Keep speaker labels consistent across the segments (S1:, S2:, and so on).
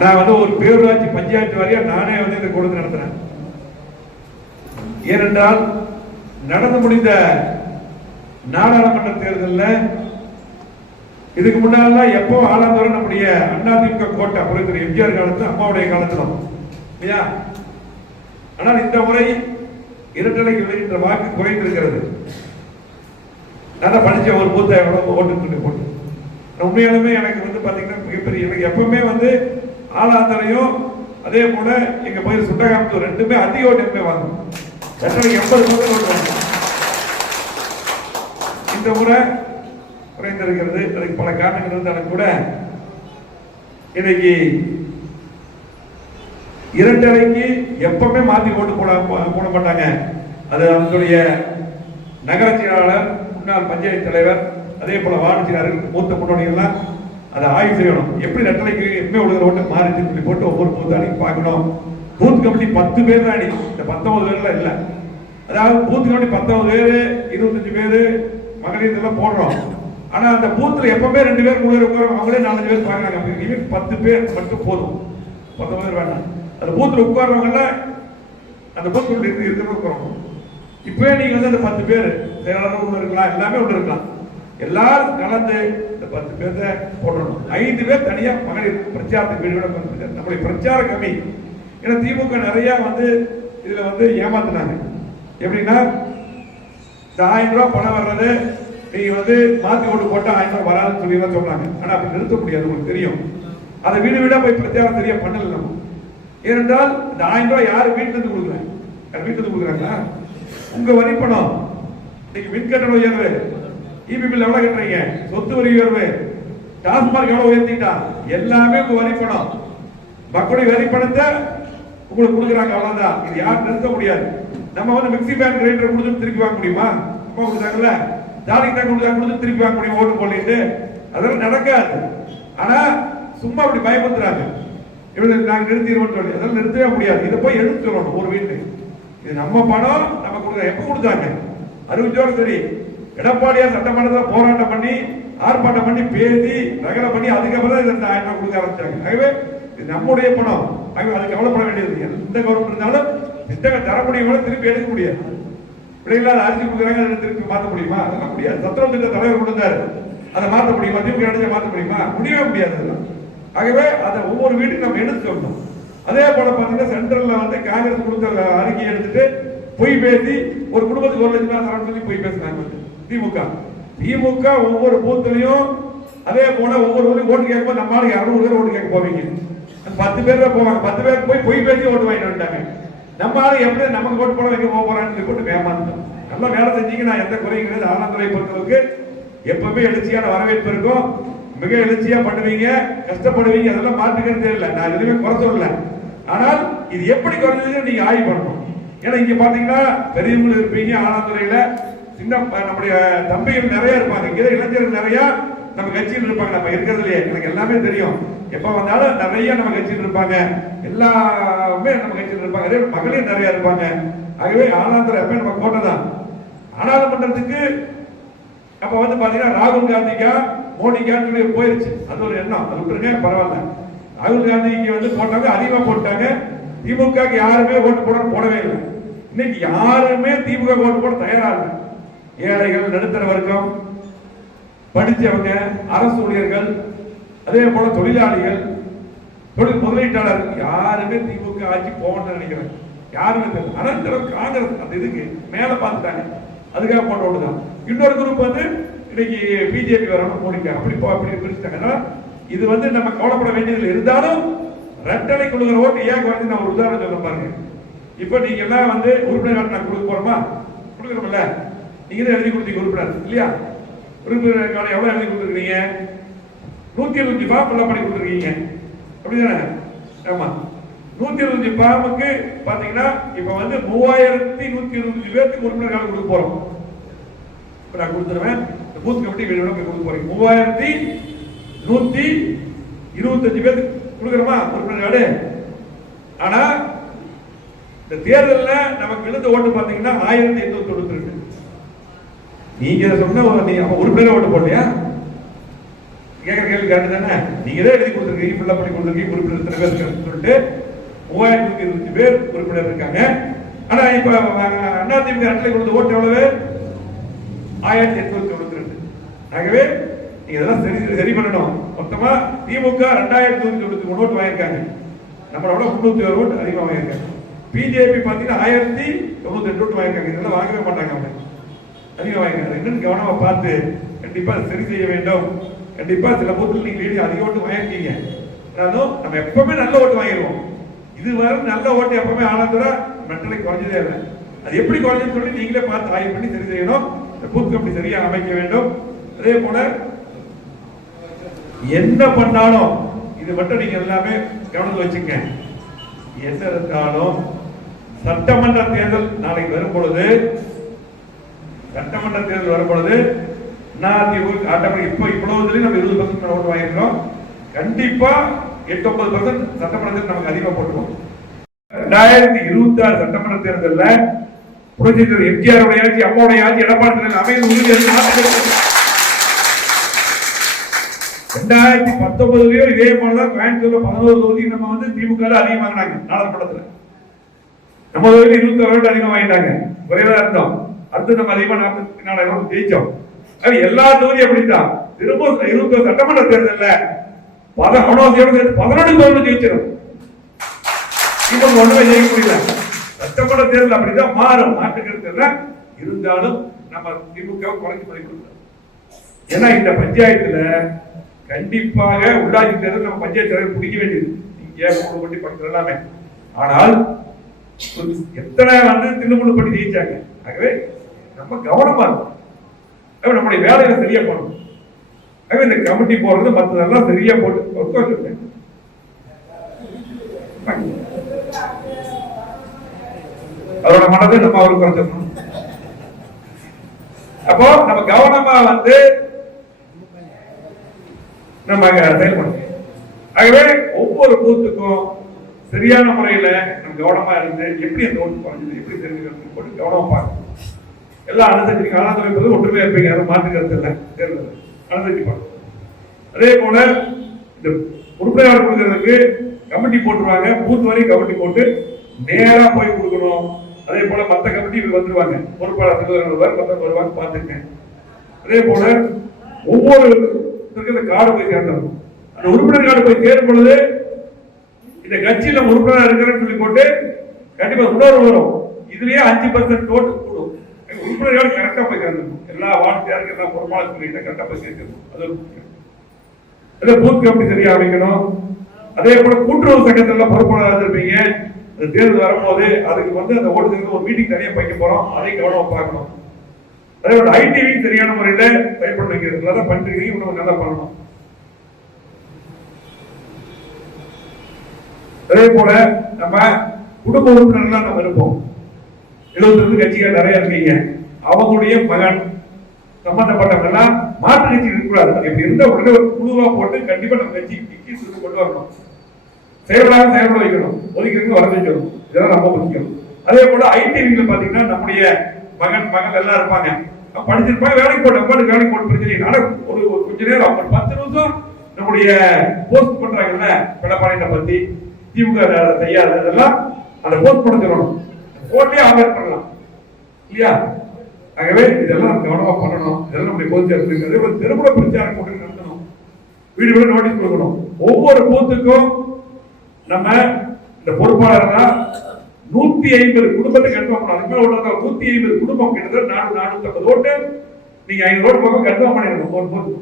S1: நான் வந்து ஒரு பேரூராட்சி பஞ்சாயத்து வாரியா நானே வந்து இந்த கூட்டத்தை நடத்துறேன். ஏனென்றால் நடந்து முடிந்த நாடாளுமன்ற தேர்தலில் இதுக்கு முன்னாலாம் எப்போ ஆளாந்தோறும் நம்முடைய அதிமுக கோட்டை புரிந்து எம்ஜிஆர் காலத்தில் அம்மாவுடைய காலத்திலும் இல்லையா? ஆனால் இந்த முறை இரட்டலைக்கு விளைகின்ற வாக்கு குறைந்திருக்கிறது. நல்லா தான் படிச்ச ஒரு மூத்த எவ்வளவு ஓட்டு சொல்லி போட்டு. உண்மையாலுமே எனக்கு வந்து பார்த்தீங்கன்னா மிகப்பெரிய எனக்கு எப்பவுமே வந்து ஆளாந்தரையும் அதே போல எங்க போய் சுண்டகாமத்தூர் ரெண்டுமே அதிக ஓட்டு எப்பவுமே வாங்கும் எத்தனை எண்பது சதவீதம் ஓட்டு வாங்கும் இந்த முறை குறைந்திருக்கிறது. அதுக்கு பல காரணங்கள் இருந்தாலும் கூட இன்னைக்கு இரண்டரைக்கு எப்பவுமே மாத்தி ஓட்டு போட போட மாட்டாங்க. அது அவங்களுடைய நகர செயலாளர் முன்னாள் பஞ்சாயத்து தலைவர் அதே போல வார்டு செயலாளர்கள் மூத்த முன்னோடிகள்லாம் அதை ஆய்வு செய்யணும். எப்படி ரெட்டலைக்கு எப்பவுமே உலக ஓட்டு மாறிச்சு சொல்லி போட்டு ஒவ்வொரு பூத் அன்னைக்கு பார்க்கணும். பூத் கமிட்டி பத்து பேர் தான் அடி இந்த பத்தொன்பது பேர்லாம் இல்லை. அதாவது பூத் கமிட்டி பத்தொன்பது பேர் இருபத்தஞ்சு பேர் மகளிர் இதெல்லாம் போடுறோம். ஆனால் அந்த பூத்தில் எப்பவுமே ரெண்டு பேர் மூணு பேர் உட்காரும் அவங்களே நாலஞ்சு பேர் பார்க்குறாங்க. இனிமே பத்து பேர் மட்டும் போதும். பத்தொன்பது பேர் வேண்டாம். அந்த பூத்தில் உட்கார்றவங்கள அந்த பூத்தில் கமிட்டி இருக்கிறவங்க உட்காரணும். இப்பவே நீங்கள் வந்து அந்த பத்து பேர் செயலாளர் ஒன்று இருக்கலாம் எல்லாமே ஒன்று இருக்கலாம். எல்லாரும் கலந்து இந்த பத்து பேர்த்த போடணும் ஐந்து பேர் தனியா மகளிர் பிரச்சாரத்துக்கு வீடு வீட பண்ணிருக்காரு நம்மளுடைய பிரச்சாரம் கம்மி ஏன்னா திமுக நிறைய வந்து இதுல வந்து ஏமாத்தினாங்க எப்படின்னா இந்த ஆயிரம் ரூபாய் பணம் வர்றது நீங்க வந்து மாத்தி ஓட்டு போட்டா ஆயிரம் ரூபாய் வராதுன்னு சொல்லி தான் சொன்னாங்க. ஆனா அப்படி நிறுத்த முடியாது உங்களுக்கு தெரியும். அதை வீடு வீடா போய் பிரச்சாரம் தெரிய பண்ணல நம்ம. ஏனென்றால் இந்த ஆயிரம் ரூபாய் யாரு வீட்டுல இருந்து கொடுக்குறாங்க? யார் வீட்டுல இருந்து கொடுக்குறாங்களா? உங்க வரி பணம் இன்னைக்கு மின் உயர்வு. இபி பில் எவ்வளவு கட்டுறீங்க? சொத்து வரி உயர்வு. டாஸ்மார்க் எவ்வளவு உயர்த்திட்டா? எல்லாமே உங்க வரி பணம் மக்களுடைய வரி பணத்தை உங்களுக்கு கொடுக்குறாங்க அவ்வளவுதான். இது யாரும் நிறுத்த முடியாது. நம்ம வந்து மிக்ஸி பேன் கிரைண்டர் கொடுத்து திருப்பி வாங்க முடியுமா? அப்பா கொடுத்தாங்கல்ல? தாலிக்கு தான் கொடுத்தா கொடுத்து திருப்பி வாங்க முடியும்? ஓட்டு போட்டு அதெல்லாம் நடக்காது. ஆனா சும்மா அப்படி பயமுறுத்துறாங்க. இவ்வளவு நாங்க நிறுத்திடுவோம் சொல்லி. அதெல்லாம் நிறுத்தவே முடியாது. இதை போய் எடுத்து சொல்லணும் ஒரு வீட்டுக்கு இது நம்ம பணம் நம்ம கொடுக்குற எப்ப கொடுத்தாங்க? அறிவிச்சோட சரி. எடப்பாடியார் சட்டமன்றத்தில் போராட்டம் பண்ணி ஆர்ப்பாட்டம் பண்ணி பேசி நகர பண்ணி அதுக்கப்புறம் தான் இந்த ஆயிரம் கொடுக்க ஆரம்பிச்சாங்க. ஆகவே இது நம்முடைய பணம். ஆகவே அதுக்கு கவலைப்பட வேண்டியது எந்த கவர்மெண்ட் இருந்தாலும் திட்டங்கள் தர முடியும் திருப்பி எடுக்க முடியாது. பிள்ளைகளால் அரிசி கொடுக்குறாங்க திருப்பி மாற்ற முடியுமா? அதெல்லாம் முடியாது. சத்திரம் திட்ட தலைவர் கொடுத்தாரு அதை மாற்ற முடியுமா? திருப்பி அடைஞ்ச மாற்ற முடியுமா? முடியவே முடியாது அதெல்லாம். ஆகவே அதை ஒவ்வொரு வீட்டுக்கு நம்ம எடுத்து சொல்லணும். அதே போல பார்த்தீங்கன்னா சென்ட்ரல்ல வந்து காங்கிரஸ் கொடுத்த அறிக்கை எடுத்துட்டு பொய் பேசி ஒரு குடும்பத்துக்கு ஒரு லட்சம் ரூபாய் தரேன்னு சொல்லி பொய் பேசினாங்க திமுக. திமுக ஒவ்வொரு பூத்துலயும் அதே போல ஒவ்வொரு ஊருக்கு ஓட்டு கேட்கும்போது நம்ம ஆளுக்கு இரநூறு பேர் ஓட்டு கேட்க போவீங்க. பத்து பேர் தான் போவாங்க. பத்து பேர் போய் பொய் பேசி ஓட்டு வாங்கிட்டு வந்துட்டாங்க. நம்ம ஆளு எப்படி நமக்கு ஓட்டு போட வைக்க போக போறான்னு போட்டு ஏமாந்துட்டோம். நல்லா வேலை செஞ்சீங்க நான் எந்த குறையும் கிடையாது. ஆனந்துரை பொறுத்தளவுக்கு எப்பவுமே எழுச்சியான வரவேற்பு இருக்கும். மிக எழுச்சியா பண்ணுவீங்க. கஷ்டப்படுவீங்க. அதெல்லாம் மாற்றுக்கிறது தெரியல நான் எதுவுமே குறை சொல்லல. ஆனால் இது எப்படி குறைஞ்சது நீங்க ஆய்வு பண்ணணும். ஏன்னா இங்க பாத்தீங்கன்னா பெரியவங்க இருப்பீங்க. ஆனந்துறையில சின்ன நம்முடைய தம்பிகள் நிறைய இருப்பாங்க. இங்கே இளைஞர்கள் நிறைய நம்ம கட்சியில் இருப்பாங்க. நம்ம இருக்கிறதுலையே. எனக்கு எல்லாமே தெரியும். எப்ப வந்தாலும் நிறைய நம்ம கட்சியில் இருப்பாங்க. எல்லாமே நம்ம கட்சியில் இருப்பாங்க. அதே மகளிர் நிறைய இருப்பாங்க. ஆகவே ஆனந்தர் எப்ப நம்ம கோட்டை தான். நாடாளுமன்றத்துக்கு அப்ப வந்து பாத்தீங்கன்னா ராகுல் காந்திக்கா மோடிக்கான்னு சொல்லி போயிருச்சு. அது ஒரு எண்ணம். அது விட்டுருங்க பரவாயில்ல. ராகுல் காந்திக்கு வந்து போட்டாங்க அதிகமா போட்டாங்க. திமுக யாருமே ஓட்டு போட போடவே இல்லை. இன்னைக்கு யாருமே திமுக ஓட்டு போட தயாரா இல்லை. ஏழைகள் நடுத்தர வர்க்கம் படித்தவங்க அரசு ஊழியர்கள் அதே போல தொழிலாளிகள் தொழில் முதலீட்டாளர் யாருமே திமுக ஆட்சி போகணும்னு நினைக்கிறேன். யாருமே தெரியல. அனந்தரம் காங்கிரஸ் அந்த இதுக்கு மேல பார்த்துட்டாங்க. அதுக்காக போட்ட ஓட்டு தான் இன்னொரு குரூப் வந்து இன்னைக்கு பிஜேபி வரணும் மோடிக்கு. அப்படி போ அப்படி பிரிச்சுட்டாங்கன்னா இது வந்து நம்ம கவலைப்பட வேண்டியதில் இருந்தாலும் ரெட்டலை கொடுக்குற ஓட்டு ஏன் குறைஞ்சு நான் ஒரு உதாரணம் சொல்ல பாருங்க. இப்போ நீங்க எல்லாம் வந்து உறுப்பினர் நான் கொடுக்க போறோமா? கொடுக்குறோம்ல நீங்க தான் எழுதி கொடுத்தீங்க உறுப்பினர் இல்லையா? உறுப்பினருக்கான எவ்வளவு எழுதி கொடுத்துருக்கீங்க நூத்தி இருபத்தி ஃபார்ம் ஃபில்அப் பண்ணி கொடுத்துருக்கீங்க. அப்படிதானே? ஆமா. நூத்தி இருபத்தி ஃபார்முக்கு பாத்தீங்கன்னா இப்ப வந்து மூவாயிரத்தி நூத்தி இருபத்தஞ்சு பேருக்கு உறுப்பினர் கொடுக்க போறோம். இப்ப நான் கொடுத்துருவேன். பூத் கமிட்டி வீடு கொடுக்க போறீங்க மூவாயிரத்தி நூத்தி இருபத்தஞ்சு பேருக்கு கொடுக்குறோமா உறுப்பினர் ஆனா இந்த தேர்தலில் நமக்கு எழுந்த ஓட்டு பார்த்தீங்கன்னா ஆயிரத்தி எண்ணூத்தி தொண்ணூத்தி ரெண்டு. நீங்க சொன்ன நீ அப்ப உறுப்பினரை ஓட்டு போடலையா? கேட்குற கேள்வி கேட்டு தானே? நீங்க தான் எழுதி கொடுத்துருக்கீங்க ஃபில்லப் பண்ணி கொடுத்துருக்கீங்க உறுப்பினர் எத்தனை பேர் இருக்காங்கன்னு சொல்லிட்டு மூவாயிரத்தி இருபத்தி பேர் உறுப்பினர் இருக்காங்க. ஆனா இப்ப அண்ணா திமுக இடத்துல கொடுத்த ஓட்டு எவ்வளவு? ஆயிரத்தி எட்நூத்தி தொண்ணூத்தி ரெண்டு. ஆகவே நீங்க இதெல்லாம் சரி சரி பண்ணணும். மொத்தமா திமுக ரெண்டாயிரத்தி நூத்தி தொண்ணூத்தி மூணு ஓட்டு வாங்கியிருக்காங்க. நம்மளோட முன்னூத்தி ஒரு ஓட்டு அதிகமாக வாங்கியிருக்காங்க. பிஜேபி பாத்தீங்கன்னா ஆயிரத்தி தொண்ணூத்தி ரெண்டு ஓட்டு வாங்கியிருக்காங்க. இதெல்லாம் வாங்கவே மாட்டாங்க அவங்க. அதிக வாங்கியிருக்காங்க இன்னும் கவனமாக பார்த்து கண்டிப்பாக சரி செய்ய வேண்டும். கண்டிப்பாக சில பூத்துல நீங்கள் lead அதிக ஓட்டு வாங்கியிருக்கீங்க. ஆனாலும் நம்ம எப்பவுமே நல்ல ஓட்டு வாங்கிடுவோம். இதுவரை நல்ல ஓட்டு எப்பவுமே ஆனந்தரா மெட்டலை குறைஞ்சதே இல்லை. அது எப்படி குறைஞ்சதுன்னு சொல்லி நீங்களே பார்த்து ஆய்வு பண்ணி சரி செய்யணும். இந்த பூத் கமிட்டி சரியாக அமைக்க வேண்டும். அதே போல என்ன பண்ணாலும் இது மட்டும் நீங்க எல்லாமே கவனத்தில் வச்சுங்க என்ன இருந்தாலும் சட்டமன்ற தேர்தல் நாளைக்கு வரும் பொழுது சட்டமன்ற தேர்தல் வரும்பொழுது அதிமுக ஆட்டோமேட்டிக் இப்போ இவ்வளவு நம்ம இருபது பர்சன்ட் ஓட்டு வாங்கியிருக்கோம் கண்டிப்பா எட்டு ஒன்பது பர்சன்ட் சட்டமன்ற தேர்தல் நமக்கு அதிகமாக போட்டுருவோம். ரெண்டாயிரத்தி இருபத்தி ஆறு சட்டமன்ற தேர்தலில் புரட்சி எம்ஜிஆர் உடைய ஆட்சி அம்மாவுடைய ஆட்சி எடப்பாடி தலைவர் அமைதி உறுதி ரெண்டாயிரத்தி பத்தொன்பதுலயோ இதே போலதான் கோயம்புத்தூர்ல பதினோரு தொகுதி நம்ம வந்து திமுக அதிகமாக அதிகமாகினாங்க நாடாளுமன்றத்துல. நம்ம தொகுதியில் இருபத்தி ஆறு ஓட்டு வாங்கிட்டாங்க. குறைவா இருந்தோம். அடுத்து நம்ம அதிகமா நாற்பத்தி நாலாயிரம் ஜெயிச்சோம். அது எல்லா தொகுதியும் அப்படித்தான். திரும்ப இருபது சட்டமன்ற தேர்தல்ல பதினொன்று சேர்ந்து பதினொன்று தொகுதி ஜெயிச்சிடும் இப்போ ஒண்ணுமே ஜெயிக்க முடியல. சட்டமன்ற தேர்தல் அப்படிதான் மாறும். மாற்றுக்கிறது இருந்தாலும் நம்ம திமுக குறைஞ்சு மதிப்பிடுறோம் ஏன்னா இந்த பஞ்சாயத்துல கண்டிப்பாக உள்ளாட்சி தேர்தல் நம்ம பஞ்சாயத்து தலைவர் பிடிக்க வேண்டியது. இங்க மூணுபட்டி பக்கத்துல எல்லாமே. ஆனால் எத்தனை வந்து தில்லுமுள்ளு பண்ணி ஜெயிச்சாங்க? ஆகவே நம்ம கவனமா இருக்கும் நம்முடைய வேலையை சரியா பண்ணணும் இந்த கமிட்டி போறது மற்றதெல்லாம் சரியா போட்டு ஒத்துழைச்சு அவரோட மனதை நம்ம அவருக்கு குறைச்சிடணும். அப்போ நம்ம கவனமா வந்து நம்ம செயல்படணும். ஆகவே ஒவ்வொரு பூத்துக்கும் சரியான முறையில நம்ம கவனமா இருந்து எப்படி அந்த ஓட்டு குறைஞ்சது எப்படி தெரிஞ்சுக்கிறது போட்டு கவனமா பார்க்கணும். எல்லாம் அனுசரிச்சு காலாந்துறை ஒற்றுமையா இருப்பீங்க. யாரும் மாற்று கருத்து இல்லை. தேர்தல். அனுசரிச்சு பார்க்கணும் அதே போல இந்த உறுப்பினர் கொடுக்கறதுக்கு கமிட்டி போட்டுருவாங்க. பூத் வரையும் கமிட்டி போட்டு நேரா போய் கொடுக்கணும். அதே போல மத்த கமிட்டி வந்துருவாங்க. பொறுப்பாளர் தலைவர் வருவார் மத்தவங்க வருவாங்க பார்த்துருக்கேன். அதே போல ஒவ்வொரு இருக்கிற கார்டு போய் சேர்ந்தோம் அந்த உறுப்பினர் கார்டு போய் சேரும் பொழுது இந்த கட்சியில உறுப்பினர் இருக்கிறேன்னு சொல்லி போட்டு கண்டிப்பா உணர்வு வரும். இதுலயே அஞ்சு பர்சன்ட் ஓட்டு கூடும் கரெக்டாக கரெக்டா போய் சேர்ந்துடும் எல்லா வார்த்தையாருக்கு எல்லா பொறுப்பாளர் சொல்லிட்டு கரெக்டா போய் சேர்க்கணும். அது ஒரு முக்கியம். அதே பூத் கமிட்டி சரியா அமைக்கணும் அதே போல கூட்டுறவு சங்கத்துல பொறுப்பாளராக இருப்பீங்க அந்த தேர்தல் வரும்போது அதுக்கு வந்து அந்த ஓட்டுக்கு ஒரு மீட்டிங் தனியா வைக்க போறோம். அதை கவனமா பார்க்கணும். அதே போல ஐடிவி சரியான முறையில பயன்படுத்த வைக்கிறது தான் பண்றீங்க இன்னும் நல்லா பண்ணணும். அதே போல நம்ம குடும்ப உறுப்பினர்களா நம்ம இருப்போம். எழுபத்தஞ்சு கட்சிகள் நிறைய இருக்கீங்க. அவங்களுடைய மகன் சம்பந்தப்பட்டவங்க மாற்று கட்சி இருக்கக்கூடாது. அது இப்படி இருந்த உடனே ஒரு குழுவா போட்டு கண்டிப்பா நம்ம கட்சி கிக்கி சொல்லி கொண்டு வரணும். செயல்படாத செயல்பட வைக்கணும். ஒதுக்கிறதுக்கு வர வைக்கணும். இதெல்லாம் ரொம்ப முக்கியம். அதே போல ஐடிவில பாத்தீங்கன்னா நம்முடைய மகன் மகள் எல்லாம் இருப்பாங்க. படிச்சிருப்பாங்க வேலைக்கு போட்டு அப்பாடு வேலைக்கு போட்டு பிரச்சனை இல்லை. ஒரு கொஞ்ச நேரம் ஒரு பத்து நிமிஷம் நம்முடைய போஸ்ட் பண்றாங்கல்ல பிடப்பாளையத்தை பத்தி திமுக செய்யாத இதெல்லாம் அந்த போஸ்ட் பண்ண சொல்லணும். போட்டே ஆதார் பண்ணலாம். இல்லையா? ஆகவே இதெல்லாம் கவனமா பண்ணணும். இதெல்லாம் நம்முடைய பொதுச் செயலர் இப்போ திருமண பிரச்சாரம் கூட்டம் நடத்தணும். வீடு வீடு நோட்டீஸ் கொடுக்கணும். ஒவ்வொரு பூத்துக்கும் நம்ம இந்த பொறுப்பாளர்னா நூத்தி ஐம்பது குடும்பத்தை கன்ஃபார்ம் பண்ணணும் அதுக்கு மேல உள்ள நூத்தி ஐம்பது குடும்பம் கிட்டத்தட்ட நானூறு நானூத்தி ஐம்பது ஓட்டு. நீங்க ஐநூறு ஓட்டு பக்கம் கன்ஃபார்ம் பண்ணிடணும் ஒரு போது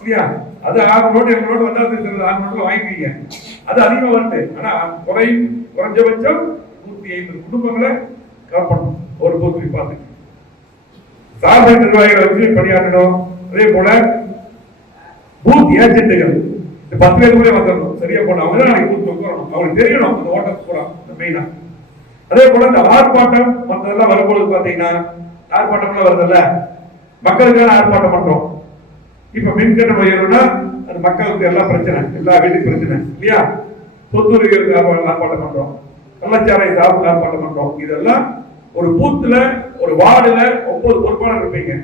S1: இல்லையா? அது ஆறு நோட்டு எங்க நோட்டு வந்தா ஆறு நோட்டு வாங்கிக்கிறீங்க அது அதிகமா வருது. ஆனா குறை குறைஞ்சபட்சம் நூத்தி ஐம்பது குடும்பங்களை கவர் ஒரு பூத்துக்கு பார்த்து. சார்பு நிர்வாகிகளை வச்சு பணியாற்றணும். அதே போல பூத் ஏஜென்ட்டுகள். இந்த பத்து பேர் கூட வந்துடணும். சரியா போன அவங்க தான் நாளைக்கு பூத் உட்காரணும் அவங்களுக்கு தெரியணும். அந்த ஓட்டர் பூரா மெயினா அதே போல இந்த ஆர்ப்பாட்டம் மற்றதெல்லாம் வரும்பொழுது பாத்தீங்கன்னா ஆர்ப்பாட்டம்லாம் வருதுல்ல? மக்களுக்கான ஆர்ப்பாட்டம் பண்றோம். இப்ப மின் கட்டண உயர்வுனா அது மக்களுக்கு எல்லாம் பிரச்சனை. எல்லா வீட்டுக்கு பிரச்சனை. இல்லையா? சொத்துரிமைகளுக்கு ஆர்ப்பாட்டம் பண்றோம். கள்ளச்சாரை சாப்பிட்டு ஆர்ப்பாட்டம் பண்றோம் இதெல்லாம் ஒரு பூத்துல ஒரு வார்டுல ஒன்பது பொறுப்பாளர் இருப்பீங்க.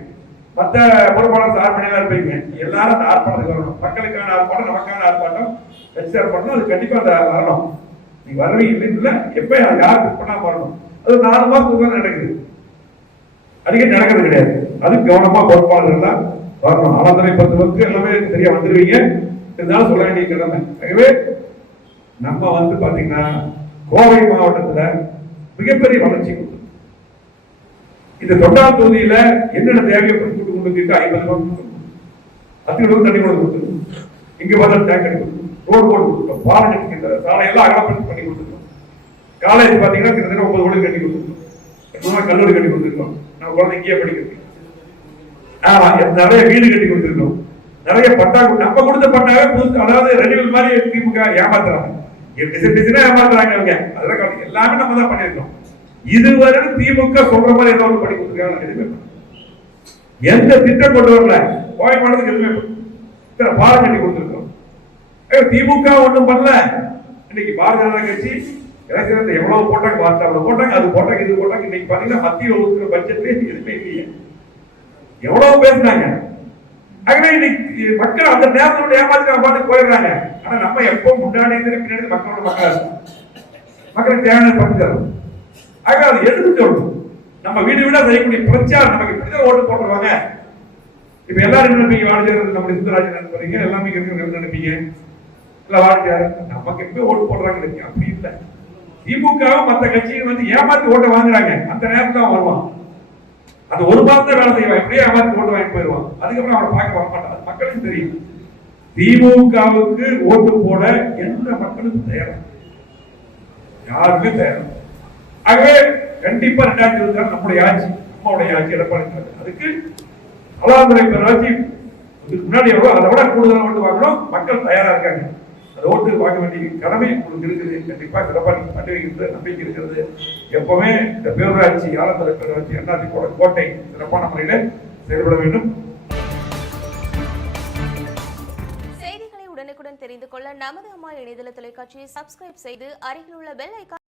S1: மத்த பொறுப்பாளர் ஆர்ப்பாட்டம் இருப்பீங்க. எல்லாரும் அந்த ஆர்ப்பாட்டத்துக்கு வரணும். மக்களுக்கான ஆர்ப்பாட்டம் நமக்கான ஆர்ப்பாட்டம் வச்சு ஆர்ப்பாட்டம் அது கண்டிப்பா அந்த வரணும். நீ வருவீங்க இல்ல எப்ப யார் புக் பண்ணா வரணும். அது நாலு மாசத்துக்கு நடக்குது. அடிக்கடி நடக்கிறது கிடையாது. அது கவனமா பொறுப்பாளர்கள் தான் வரணும். ஆலோசனை பொறுத்தவரைக்கும் எல்லாமே சரியா வந்துருவீங்க. இருந்தாலும் சொல்ல வேண்டிய கிழமை ஆகவே நம்ம வந்து பாத்தீங்கன்னா கோவை மாவட்டத்துல மிகப்பெரிய வளர்ச்சி கொடுத்தது இந்த தொண்டால் தொகுதியில என்னென்ன தேவையை கொடுத்து கொண்டு ஐம்பது ரூபாய் அத்தியோட தண்ணி கொண்டு கொடுத்துருக்கோம் இங்கே பார்த்தா டேங்க் அடி கொடுத்துருக்கோம் ரோடு போட்டு கொடுத்துருக்கோம் பாலம் கட்டிக்கிற சாலையெல்லாம் அகலப்படுத்தி பண்ணி கொடுத்துருக்கோம். காலேஜ் பார்த்தீங்கன்னா கிட்டத்தட்ட ஒன்பது கோடி கட்டி கொடுத்துருக்கோம். கல்லூரி கட்டி கொடுத்துருக்கோம். நம்ம குழந்தை இங்கேயே படிக்கிறது நிறைய வீடு கட்டி கொடுத்துருக்கோம். நிறைய பட்டா நம்ம கொடுத்த பட்டாவே புதுசு அதாவது ரெனிவல் மாதிரி திமுக ஏமாத்துறாங்க. டிசைன் டிசைனா ஏமாத்துறாங்க அவங்க அதெல்லாம் எல்லாமே நம்ம தான் பண்ணிருக்கோம் இதுவரை திமுக சொல்ற மாதிரி ஏதோ ஒன்று பண்ணி கொடுத்துருக்காங்க. எதுவுமே எந்த திட்டம் கொண்டு வரல. கோவை மாவட்டத்துக்கு எதுவுமே இத்தனை பாலம் கட்டி கொடுத்துருக்கோம். ஏய், திமுக ஒன்றும் பண்ணல. இன்னைக்கு பாரதிய ஜனதா கட்சி எலெக்ஷன் எவ்வளவு போட்டாங்க பார்த்து அவ்வளவு போட்டாங்க அது போட்டாங்க இது போட்டாங்க. இன்னைக்கு பாத்தீங்கன்னா மத்திய ஒதுக்குற பட்ஜெட்ல எதுவுமே இல்லையே. எவ்வளவு பேசுனாங்க. ஆகவே இன்னைக்கு மக்கள் அந்த நேரத்தோட ஏமாத்தி பாட்டு போயிடுறாங்க. ஆனா நம்ம எப்போ முன்னாடி பின்னாடி மக்களோட மக்கள் மக்களுக்கு தேவையான பண்ணி ஆக அது எதுக்கு சொல்லணும் நம்ம வீடு வீடா செய்யக்கூடிய பிரச்சாரம் நமக்கு இப்படிதான் ஓட்டு போட்டுருவாங்க இப்ப எல்லாரும் என்ன நினைப்பீங்க? வாடிக்கையாளர் நம்முடைய சுந்தராஜன் நினைப்பீங்க? எல்லாமே இங்க இருக்கிறவங்க என்ன நினைப்பீங்க? இல்ல வாடிக்கையாளர் நமக்கு எப்போ ஓட்டு போடுறாங்க அப்படி இல்லை. திமுக மற்ற கட்சிகள் வந்து ஏமாத்தி ஓட்ட வாங்குறாங்க. அந்த நேரத்துல வருவான். அந்த ஒரு மாதம் தான் வேலை செய்வான். இப்படியே ஏமாத்தி ஓட்டு வாங்கி போயிடுவான். அதுக்கப்புறம் அவனை பார்க்க வர மாட்டான். மக்களுக்கு தெரியும். திமுகவுக்கு ஓட்டு போட எந்த மக்களுக்கும் தயாரா. யாருமே தயாரா. ஆகவே கண்டிப்பா ரெண்டாயிரத்தி இருபத்தி ஆறு நம்முடைய ஆட்சி அம்மாவுடைய ஆட்சி எடப்பாடி அதுக்கு அலாதுரை பெறாட்சி இதுக்கு முன்னாடி எவ்வளோ அதை விட கூடுதலாக ஓட்டு வாங்கணும். மக்கள் தயாரா இருக்காங்க. அந்த ஓட்டு வாங்க வேண்டிய கடமை உங்களுக்கு இருக்குது. கண்டிப்பாக எடப்பாடி பண்ணி வைக்கிறது நம்பிக்கை இருக்கிறது. எப்பவுமே இந்த பேரூராட்சி ஆலந்தர பேரூராட்சி அண்ணாதி கோட்டை சிறப்பான முறையில் செயல்பட வேண்டும்.
S2: செய்திகளை உடனுக்குடன் தெரிந்து கொள்ள நமது அம்மா இணையதள தொலைக்காட்சியை சப்ஸ்கிரைப் செய்து அருகில் உள்ள பெல் ஐக்கான்